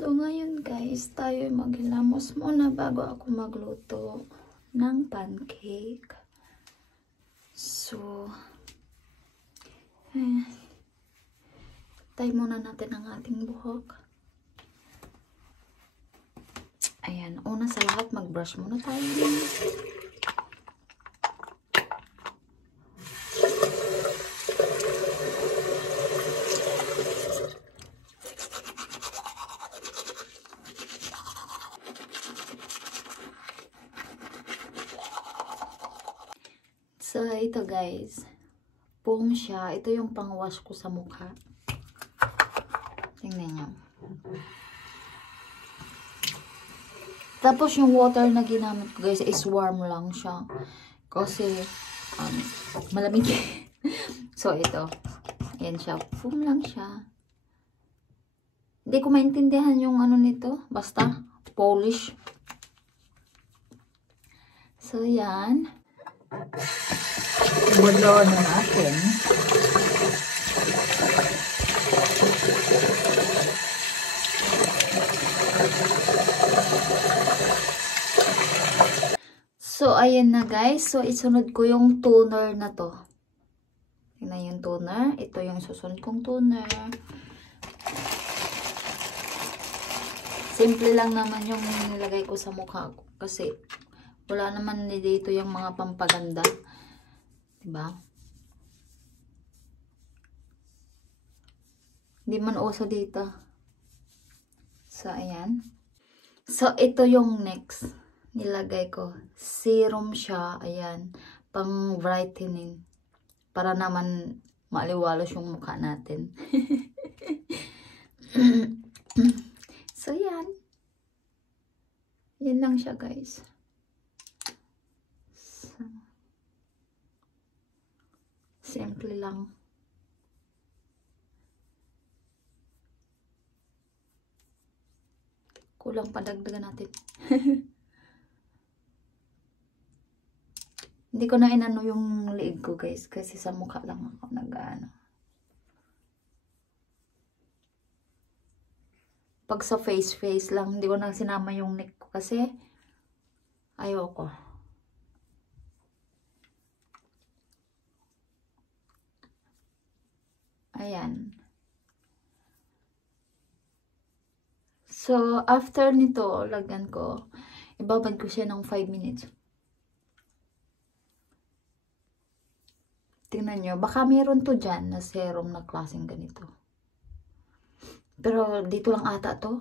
So, ngayon guys, tayo maghilamos muna bago ako magluto ng pancake. So, tayo muna natin ang ating buhok. Ayan, una sa lahat, mag-brush muna tayo. So, ito guys, foam siya. Ito yung pang-wash ko sa mukha. Tingnan nyo. Tapos yung water na ginamit ko guys is warm lang siya. Kasi, malamig. So, ito. Ayan siya. Foam lang siya. Hindi ko maintindihan yung ano nito. Basta, polish. So, yan. Ibudlawan na natin. So, ayan na guys. So, isunod ko yung toner na to. Tingnan yung toner. Ito yung susunod kong toner. Simple lang naman yung nilagay ko sa mukha ko. Kasi, wala naman dito yung mga pampaganda. Diba? Hindi man uso dito. So, ayan. So, ito yung next. Nilagay ko. Serum siya. Ayan. Pang brightening. Para naman maaliwalas yung mukha natin. So, yan. Yan lang siya, guys. Simple lang. Kulang pa, dagdagan natin. Hindi ko na inano yung liig ko guys. Kasi sa mukha lang ako nag-ano. Pag sa face lang. Hindi ko na sinama yung neck ko. Kasi ayoko. Ayan. So, after nito, lagyan ko, ibabad ko siya ng 5 minutes. Tingnan nyo, baka meron to dyan na serum na klaseng ganito. Pero, dito lang ata to.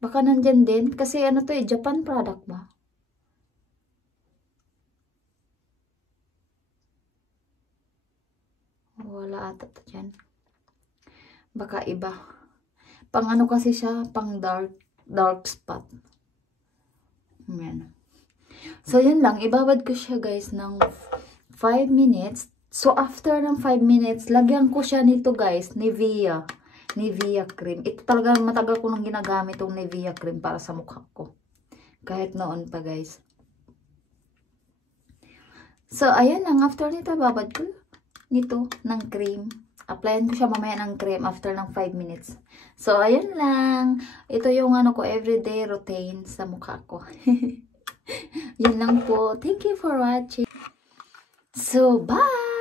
Baka nandyan din, kasi ano to Japan product ba? Wala ata to dyan. Baka iba. Pang ano kasi siya, pang dark spot. Ayan. So, yun lang. Ibabad ko siya guys ng 5 minutes. So, after ng 5 minutes, lagyan ko siya nito guys, Nivea cream. Ito talaga matagal ko nang ginagamit itong Nivea cream para sa mukha ko. Kahit noon pa guys. So, ayan lang. After nito, babad ko nito ng cream. Applyan ko siya mamaya ng cream after ng 5 minutes. So, ayan lang. Ito yung ano ko, everyday routine sa mukha ko. Yun lang po. Thank you for watching. So, bye!